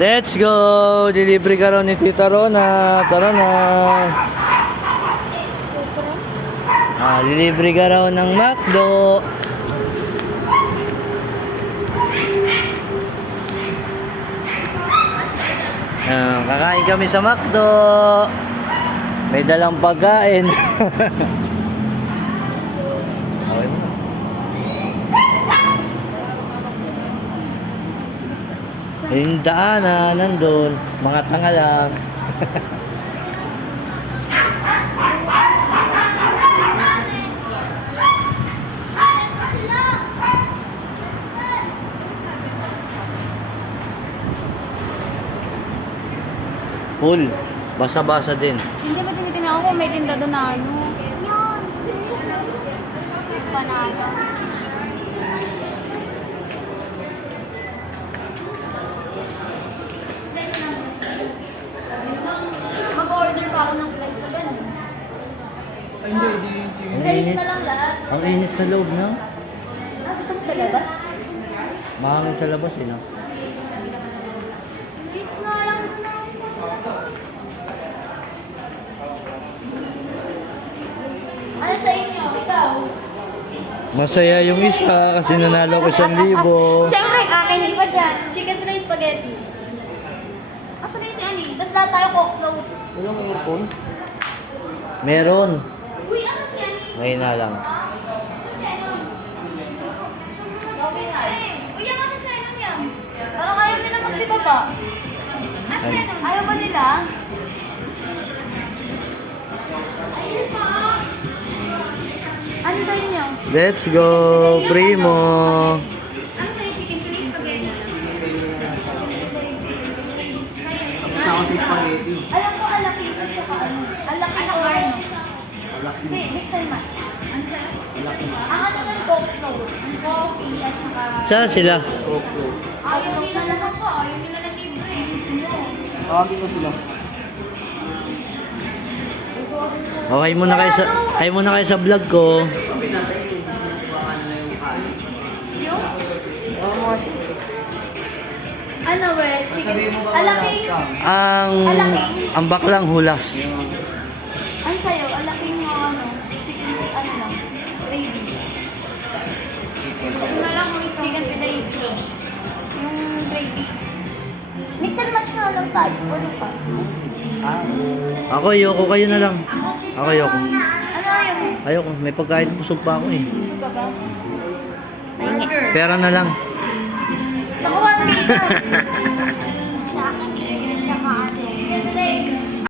Let's go! Delivery ka raw ni Tita Rona. Tara na. Delivery ka raw ng McDo. Kakain kami sa McDo. May dalang pagkain. Okay mo. Yung daanan, nandun. Mga tanga lang. Full. Basa-basa din. Hindi ba tinitingnan ako kung may tinda doon na ano? Yun. Panalo. Mag-order pa ako ng fries na gano'n. Fries na lang lahat. Ang init sa loob, no? Gusto mo sa labas? Mahangin sa labas, eh, no? Ano sa inyo? Ikaw? Masaya yung isa kasi nanalo ko 1,000. Siyempre, akin iba dyan. Chicken fries spaghetti. Asa na yung si Ani? Tapos lahat tayo coke float. Walang earphone? Meron. Uy, asa si Ani? Ngayon na lang. Uy, yung asa si Ani niya? Parang ayaw nila magsibaba. Ayaw ba nila? Ano sa inyo? Let's go, Primo. Ano sa inyo? Chicken fries spaghetti? Ako sa spaghetti. Alam ko alaking at saka ano? Alaking ako ano? Hindi, mix and match. Ano sa'yo? Ang ano ng coke float. Ang coffee at saka... Saan sila? Ayaw nila naman po. Ayaw nila na libre. Tawagin ko sila. Oh, hi muna kayo sa vlog ko. Yung? Ano we? Chicken? Alaking? Ang baklang hulas. Ano sa'yo? Alaking mga ano? Chicken, ano lang? Gravy. Ano na lang mo is chicken fillet. Yung gravy. Mix and match na lang tayo. Wala pa. Ako, ayoko, kayo na lang. Ako, ayoko. Ano ayaw mo? Ayoko, may pagkain, busog pa ako eh. Gusto ka ba? Pera na lang. Nakuha na kita.